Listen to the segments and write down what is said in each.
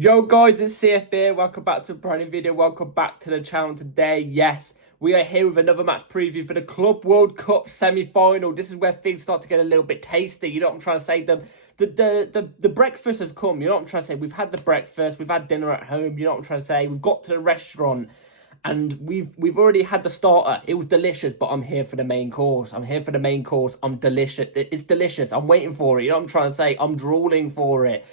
Yo guys, it's CFB. Welcome back to a brand new video. Welcome back to the channel today. Yes, we are here with another match preview for the Club World Cup semi-final. This is where things start to get a little bit tasty. You know what I'm trying to say? The breakfast has come. You know what I'm trying to say? We've had the breakfast. We've had dinner at home. You know what I'm trying to say? We've got to the restaurant and we've already had the starter. It was delicious, but I'm here for the main course. I'm here for the main course. I'm delicious. It's delicious. I'm waiting for it. You know what I'm trying to say? I'm drooling for it.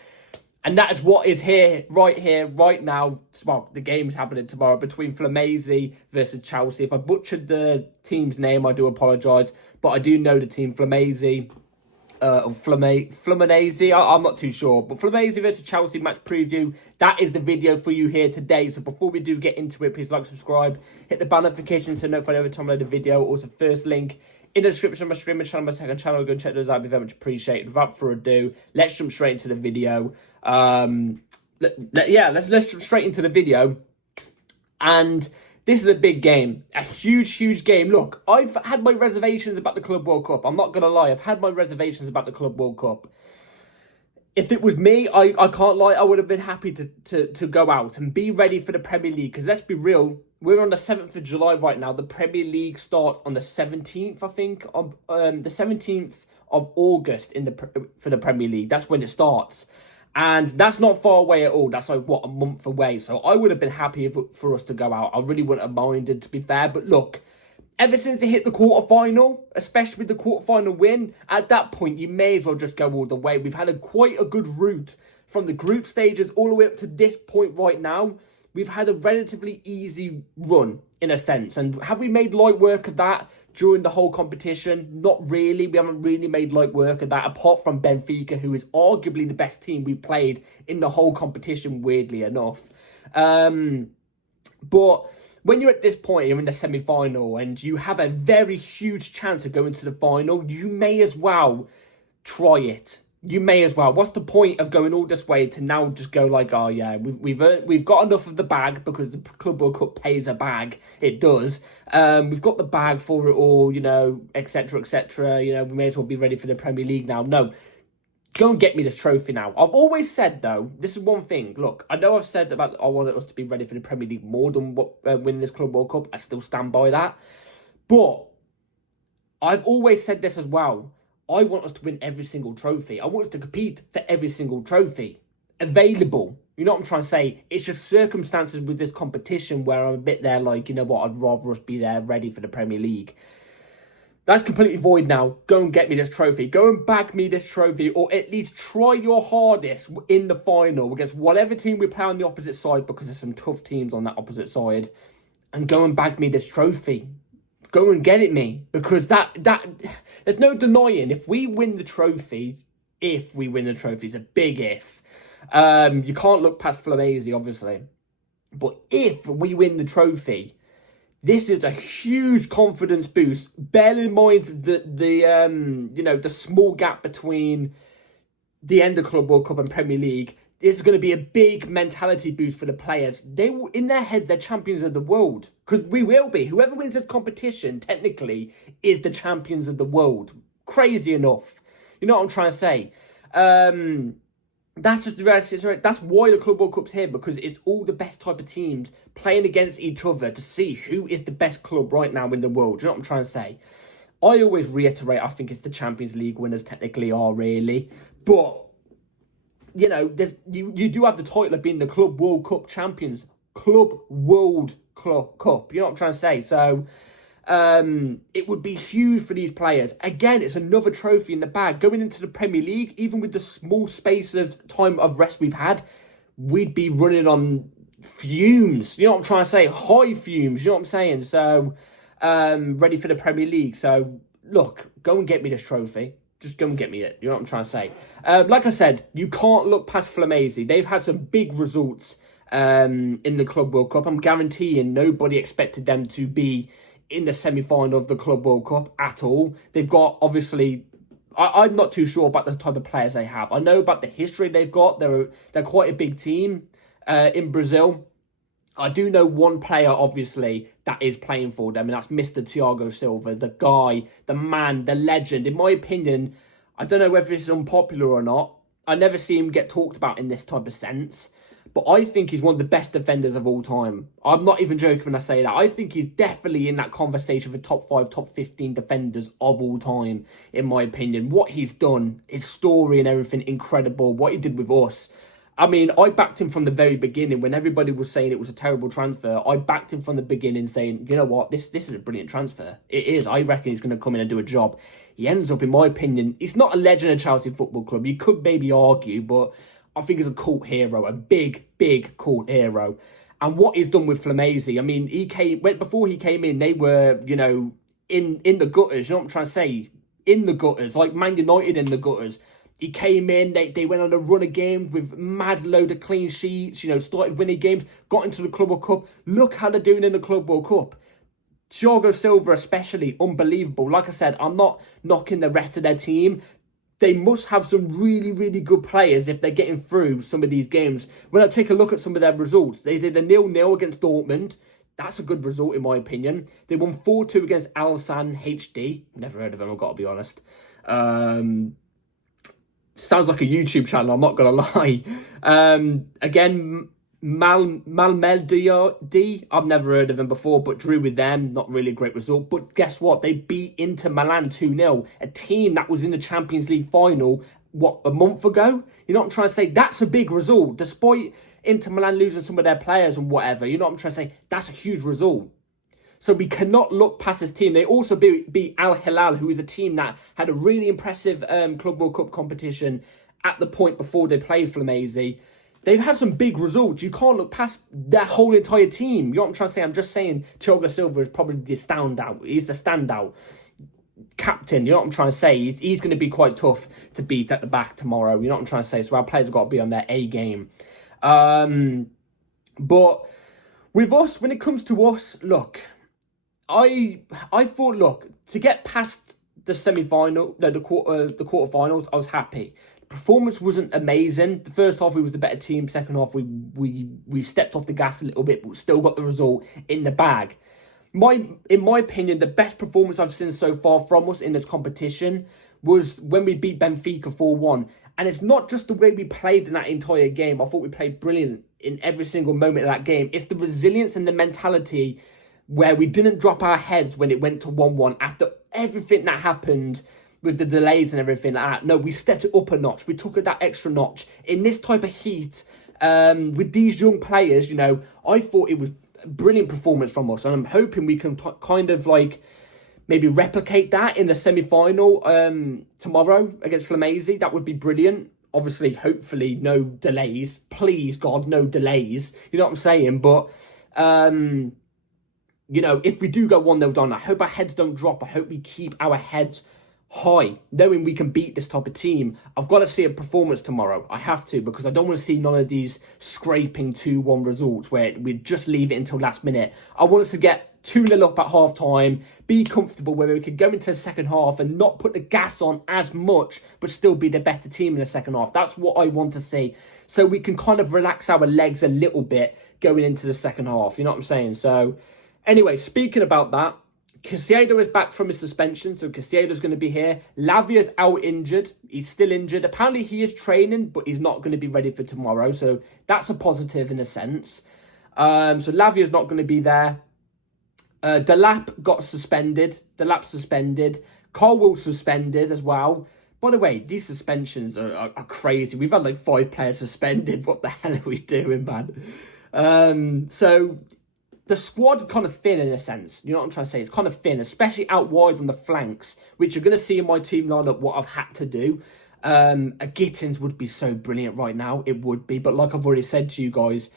And that is what is here, right now. Well, the game's happening tomorrow between Fluminense versus Chelsea. If I butchered the team's name, I do apologise. But I do know the team, Fluminense. I'm not too sure. But Fluminense versus Chelsea match preview. That is the video for you here today. So before we do get into it, please like, subscribe. Hit the bell notification so notified every time I load a video. Also, first link in the description of my streaming channel, my second channel. Go and check those out. It'd be very much appreciated. Without further ado, let's jump straight into the video. Let's jump straight into the video. And this is a big game, a huge game. Look, I've had my reservations about the Club World Cup. I'm not gonna lie, I've had my reservations about the Club World Cup. If it was me, I can't lie, I would have been happy to go out and be ready for the Premier League. Because let's be real, we're on the 7th of July right now. The Premier League starts on the 17th, I think, of the 17th of August for the Premier League. That's when it starts. And that's not far away at all. That's like, what, a month away. So I would have been happy for us to go out. I really wouldn't have minded, to be fair. But look, ever since they hit the quarterfinal, especially with the quarterfinal win, at that point, you may as well just go all the way. We've had quite a good route from the group stages all the way up to this point right now. We've had a relatively easy run, in a sense. And have we made light work of that during the whole competition? Not really. We haven't really made light work of that, apart from Benfica, who is arguably the best team we've played in the whole competition, weirdly enough. But when you're at this point, you're in the semi-final, and you have a very huge chance of going to the final, you may as well try it. You may as well. What's the point of going all this way to now just go like, oh yeah, we've got enough of the bag, because the Club World Cup pays a bag. It does. We've got the bag for it all, you know, etc., etc. You know, we may as well be ready for the Premier League now. No, go and get me this trophy now. I've always said, though, this is one thing. Look, I know I've said about I wanted us to be ready for the Premier League more than winning this Club World Cup. I still stand by that. But I've always said this as well. I want us to win every single trophy. I want us to compete for every single trophy available. You know what I'm trying to say? It's just circumstances with this competition where I'm a bit there like, you know what, I'd rather us be there ready for the Premier League. That's completely void now. Go and get me this trophy. Go and bag me this trophy, or at least try your hardest in the final against whatever team we play on the opposite side, because there's some tough teams on that opposite side. And go and bag me this trophy. Go and get it me, because that there's no denying, if we win the trophy, it's a big if. You can't look past Fluminense, obviously, but if we win the trophy, this is a huge confidence boost. Bear in mind the small gap between the end of Club World Cup and Premier League. It's going to be a big mentality boost for the players. They will, in their heads, they're champions of the world. Because we will be. Whoever wins this competition, technically, is the champions of the world. Crazy enough. You know what I'm trying to say? That's just the reality. That's why the Club World Cup's here, because it's all the best type of teams playing against each other to see who is the best club right now in the world. You know what I'm trying to say? I always reiterate, I think it's the Champions League winners technically are, really. But you know, you do have the title of being the Club World Cup champions. Club World Cup. You know what I'm trying to say? So, it would be huge for these players. Again, it's another trophy in the bag. Going into the Premier League, even with the small space of time of rest we've had, we'd be running on fumes. You know what I'm trying to say? High fumes. You know what I'm saying? So, ready for the Premier League. So, look, go and get me this trophy. Just go and get me it. You know what I'm trying to say? Like I said, you can't look past Fluminense. They've had some big results in the Club World Cup. I'm guaranteeing nobody expected them to be in the semi-final of the Club World Cup at all. They've got, obviously, I'm not too sure about the type of players they have. I know about the history they've got. They're quite a big team in Brazil. I do know one player, obviously, that is playing for them, and that's Mr. Thiago Silva, the guy, the man, the legend. In my opinion, I don't know whether it's unpopular or not. I never see him get talked about in this type of sense. but I think he's one of the best defenders of all time. I'm not even joking when I say that. I think he's definitely in that conversation for top 5, top 15 defenders of all time, in my opinion. What he's done, his story and everything, incredible. What he did with us. I mean, I backed him from the very beginning. When everybody was saying it was a terrible transfer, I backed him from the beginning saying, you know what, this is a brilliant transfer. It is. I reckon he's going to come in and do a job. He ends up, in my opinion, he's not a legend of Chelsea Football Club. You could maybe argue, but I think he's a cult hero, a big, big cult hero. And what he's done with Fluminense, I mean, before he came in, they were, you know, in the gutters. You know what I'm trying to say? In the gutters, like Man United in the gutters. He came in, they went on a run of games with mad load of clean sheets, you know, started winning games, got into the Club World Cup. Look how they're doing in the Club World Cup. Thiago Silva especially, unbelievable. Like I said, I'm not knocking the rest of their team. They must have some really, really good players if they're getting through some of these games. When I take a look at some of their results, they did a 0-0 against Dortmund. That's a good result in my opinion. They won 4-2 against Alsan HD. Never heard of them, I've got to be honest. Sounds like a YouTube channel, I'm not going to lie. Again, Malmedy, I've never heard of them before, but drew with them. Not really a great result. But guess what? They beat Inter Milan 2-0. A team that was in the Champions League final, a month ago? You know what I'm trying to say? That's a big result. Despite Inter Milan losing some of their players and whatever, you know what I'm trying to say? That's a huge result. So we cannot look past this team. They also beat Al Hilal, who is a team that had a really impressive Club World Cup competition at the point before they played Fluminense. They've had some big results. You can't look past their whole entire team. You know what I'm trying to say? I'm just saying Thiago Silva is probably the standout. He's the standout captain. You know what I'm trying to say? He's going to be quite tough to beat at the back tomorrow. You know what I'm trying to say? So our players have got to be on their A game. But with us, when it comes to us, look, I thought, look, to get past the semi-final, no, the quarterfinals, I was happy. The performance wasn't amazing. The first half, we was the better team. Second half, we stepped off the gas a little bit, but still got the result in the bag. In my opinion, the best performance I've seen so far from us in this competition was when we beat Benfica 4-1. And it's not just the way we played in that entire game. I thought we played brilliant in every single moment of that game. It's the resilience and the mentality where we didn't drop our heads when it went to 1-1 after everything that happened with the delays and everything like that. No, we stepped it up a notch. We took it that extra notch. In this type of heat, with these young players, you know, I thought it was a brilliant performance from us. And I'm hoping we can kind of like maybe replicate that in the semi-final tomorrow against Fluminense. That would be brilliant. Obviously, hopefully, no delays. Please, God, no delays. You know what I'm saying? But you know, if we do go 1-0 down, I hope our heads don't drop. I hope we keep our heads high, knowing we can beat this type of team. I've got to see a performance tomorrow. I have to, because I don't want to see none of these scraping 2-1 results where we just leave it until last minute. I want us to get 2-0 up at half-time, be comfortable where we could go into the second half and not put the gas on as much, but still be the better team in the second half. That's what I want to see. So we can kind of relax our legs a little bit going into the second half. You know what I'm saying? So anyway, speaking about that, Caicedo is back from his suspension, so Caicedo's going to be here. Lavia's out injured. He's still injured. Apparently, he is training, but he's not going to be ready for tomorrow, so that's a positive in a sense. So Lavia's not going to be there. Delap got suspended. Delap suspended. Colwell suspended as well. By the way, these suspensions are crazy. We've had like 5 players suspended. What the hell are we doing, man? So the squad's kind of thin in a sense. You know what I'm trying to say? It's kind of thin, especially out wide on the flanks, which you're going to see in my team lineup what I've had to do. A Gittins would be so brilliant right now. It would be. But like I've already said to you guys,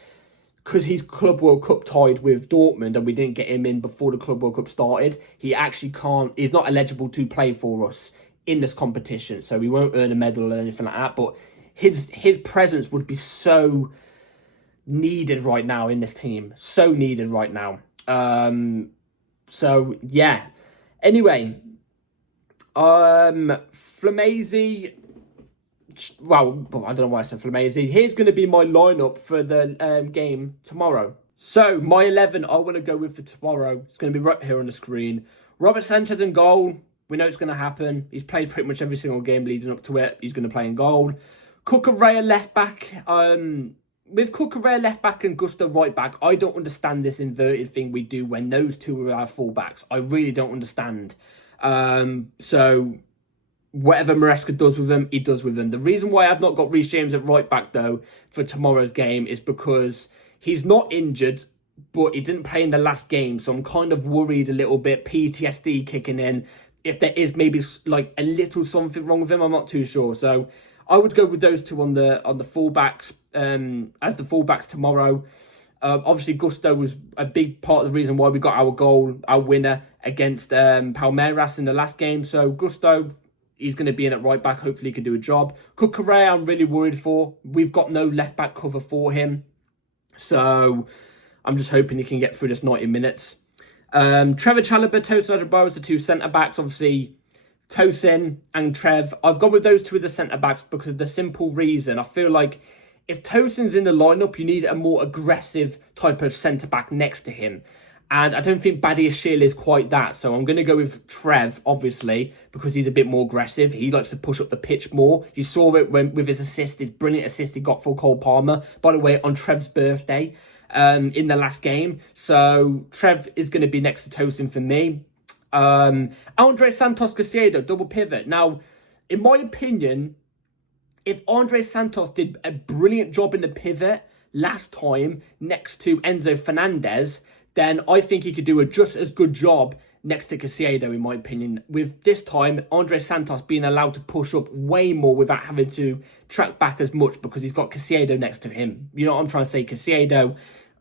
because he's Club World Cup tied with Dortmund and we didn't get him in before the Club World Cup started, he actually can't, he's not eligible to play for us in this competition. So he won't earn a medal or anything like that. But his presence would be so needed right now in this team. So needed right now. So, yeah. Anyway, Fluminense, well, I don't know why I said Fluminense. Here's going to be my lineup for the game tomorrow. So, my 11 I want to go with for tomorrow. It's going to be right here on the screen. Robert Sanchez in goal. We know it's going to happen. He's played pretty much every single game leading up to it. He's going to play in goal. Cucurella left back. with Cucurella left back and Gusto right back, I don't understand this inverted thing we do when those two are our fullbacks. I really don't understand. So whatever Maresca does with them, he does with them. The reason why I've not got Reece James at right back, though, for tomorrow's game is because he's not injured, but he didn't play in the last game. So I'm kind of worried a little bit, PTSD kicking in. If there is maybe like a little something wrong with him, I'm not too sure. So I would go with those two on the fullbacks as the fullbacks tomorrow. Obviously, Gusto was a big part of the reason why we got our goal, our winner against Palmeiras in the last game. So Gusto, he's going to be in at right back. Hopefully he can do a job. Cucurella, I'm really worried for. We've got no left back cover for him. So I'm just hoping he can get through this 90 minutes. Trevor Chalobah, Tosin Adarabioyo is the two centre-backs. Obviously, Tosin and Trev. I've gone with those two as the centre-backs because of the simple reason. I feel like if Tosin's in the lineup, you need a more aggressive type of centre-back next to him. And I don't think Badiashile is quite that. So I'm going to go with Trev, obviously, because he's a bit more aggressive. He likes to push up the pitch more. You saw it with his assist, his brilliant assist he got for Cole Palmer. By the way, on Trev's birthday in the last game. So Trev is going to be next to Tosin for me. Andre Santos Caicedo, double pivot. Now, in my opinion, if Andre Santos did a brilliant job in the pivot last time next to Enzo Fernandez, then I think he could do a just as good job next to Caicedo, in my opinion. With this time, Andre Santos being allowed to push up way more without having to track back as much because he's got Caicedo next to him. You know what I'm trying to say? Caicedo,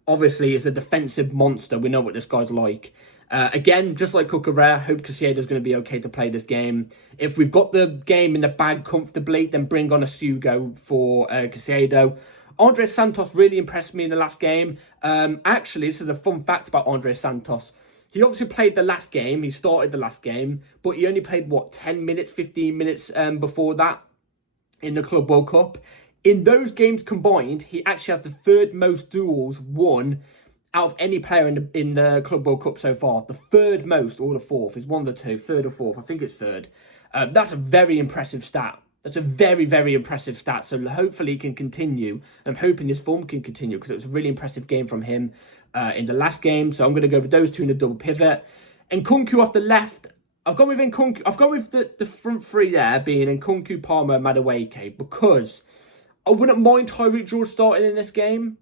obviously, is a defensive monster. We know what this guy's like. Again, just like Cucurella, hope Caicedo's going to be okay to play this game. If we've got the game in the bag comfortably, then bring on a Sugo for Caicedo. Andre Santos really impressed me in the last game. Actually, this is a fun fact about Andre Santos. He obviously played the last game. He started the last game, but he only played, 10 minutes, 15 minutes before that in the Club World Cup. In those games combined, he actually has the third most duels won out of any player in the Club World Cup so far. The third most, or the fourth. Is one of the two, third or fourth. I think it's third. That's a very impressive stat. That's a very, very impressive stat. So hopefully he can continue. I'm hoping his form can continue because it was a really impressive game from him in the last game. So I'm going to go with those two in a double pivot. Nkunku off the left. I've gone with Nkunku. I've gone with the front three there being Nkunku, Palmer, Madueke, because I wouldn't mind Tyreek George starting in this game.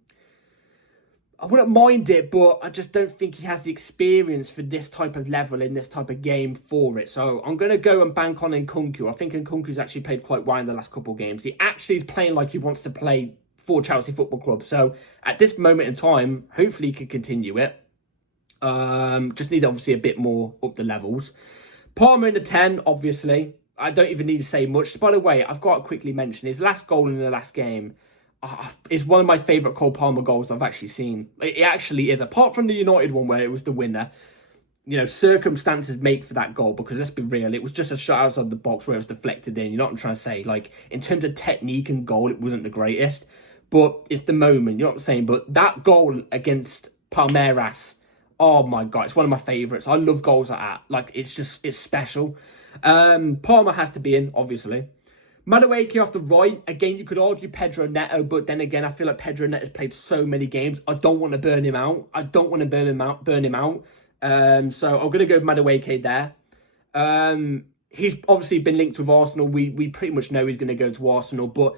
I wouldn't mind it, but I just don't think he has the experience for this type of level in this type of game for it. So I'm going to go and bank on Nkunku. I think Nkunku's actually played quite well in the last couple of games. He actually is playing like he wants to play for Chelsea Football Club. So at this moment in time, hopefully he can continue it. Just need obviously a bit more up the levels. Palmer in the 10, obviously. I don't even need to say much. By the way, I've got to quickly mention his last goal in the last game is one of my favourite Cole Palmer goals I've actually seen. It actually is. Apart from the United one where it was the winner, you know, circumstances make for that goal because let's be real, it was just a shot outside the box where it was deflected in. You know what I'm trying to say? Like, in terms of technique and goal, it wasn't the greatest. But it's the moment, you know what I'm saying? But that goal against Palmeiras, oh my God, it's one of my favourites. I love goals like that. Like, it's special. Palmer has to be in, obviously. Madueke off the right. Again, you could argue Pedro Neto, but then again, I feel like Pedro Neto's played so many games. I don't want to burn him out. So I'm going to go with Madueke there. He's obviously been linked with Arsenal. We pretty much know he's going to go to Arsenal. But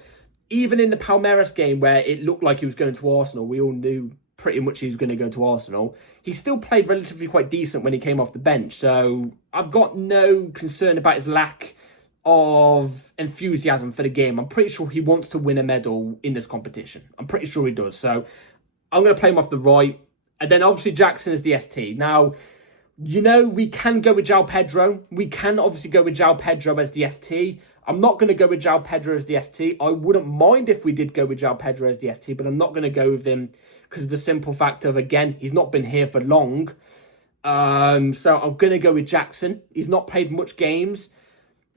even in the Palmeiras game where it looked like he was going to Arsenal, we all knew pretty much he was going to go to Arsenal. He still played relatively quite decent when he came off the bench. So I've got no concern about his lack of enthusiasm for the game. I'm pretty sure he wants to win a medal in this competition. I'm pretty sure he does. So I'm going to play him off the right. And then obviously Jackson is the ST. Now, you know, we can go with João Pedro. We can obviously go with João Pedro as the ST. I'm not going to go with João Pedro as the ST. I wouldn't mind if we did go with João Pedro as the ST, but I'm not going to go with him because of the simple fact of, again, he's not been here for long. So I'm going to go with Jackson. He's not played much games.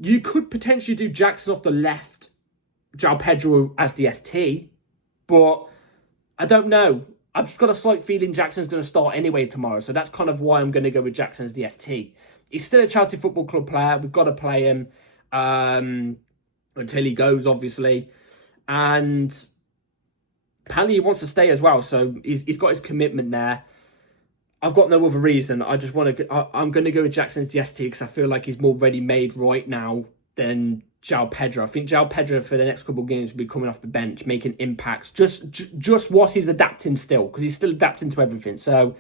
You could potentially do Jackson off the left, João Pedro as the ST, but I don't know. I've just got a slight feeling Jackson's going to start anyway tomorrow, so that's kind of why I'm going to go with Jackson as the ST. He's still a Chelsea Football Club player. We've got to play him until he goes, obviously. And apparently he wants to stay as well, so he's got his commitment there. I've got no other reason. I just want to. I'm going to go with Jackson's DST because I feel like he's more ready-made right now than João Pedro. I think João Pedro for the next couple of games will be coming off the bench, making impacts. Just what he's adapting still, because he's still adapting to everything. So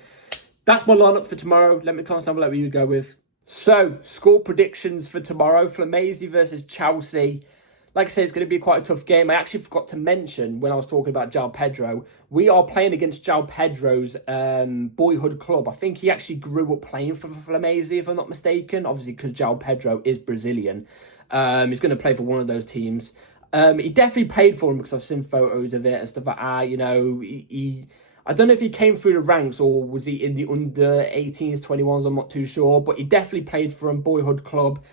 that's my lineup for tomorrow. Let me comment down below what you go with. So score predictions for tomorrow: Fluminense versus Chelsea. Like I said, it's going to be quite a tough game. I actually forgot to mention when I was talking about João Pedro, we are playing against João Pedro's boyhood club. I think he actually grew up playing for Fluminense, if I'm not mistaken. Obviously, because João Pedro is Brazilian. He's going to play for one of those teams. He definitely played for him because I've seen photos of it and stuff like that. You know, I don't know if he came through the ranks or was he in the under 18s, 21s, I'm not too sure. But he definitely played for a boyhood club.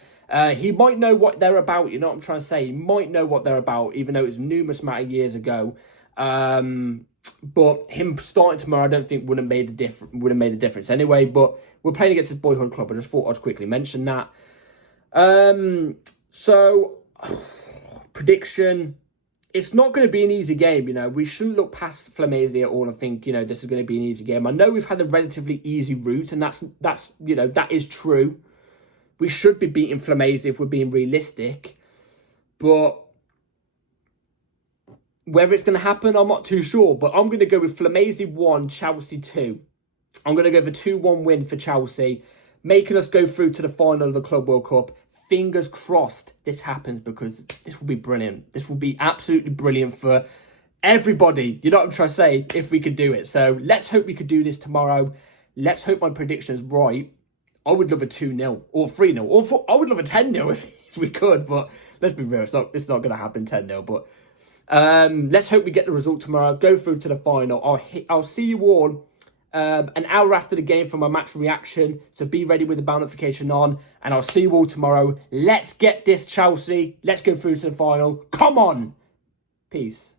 He might know what they're about, you know what I'm trying to say? He might know what they're about, even though it was numerous amount of years ago. But him starting tomorrow, I don't think would have made a difference anyway. But we're playing against his boyhood club. I just thought I'd quickly mention that. So, prediction. It's not going to be an easy game, you know. We shouldn't look past Fluminense at all and think, you know, this is going to be an easy game. I know we've had a relatively easy route, and that's you know, that is true. We should be beating Fluminense if we're being realistic. But whether it's going to happen, I'm not too sure. But I'm going to go with Fluminense 1, Chelsea 2. I'm going to go with a 2-1 win for Chelsea, making us go through to the final of the Club World Cup. Fingers crossed this happens, because this will be brilliant. This will be absolutely brilliant for everybody. You know what I'm trying to say? If we could do it. So let's hope we could do this tomorrow. Let's hope my prediction is right. I would love a 2-0 or 3-0 or I would love a 10-0 if we could, but let's be real, it's not going to happen 10-0. But let's hope we get the result tomorrow, go through to the final. I'll see you all an hour after the game for my match reaction, so be ready with the bell notification on, and I'll see you all tomorrow. Let's get this, Chelsea. Let's go through to the final. Come on. Peace.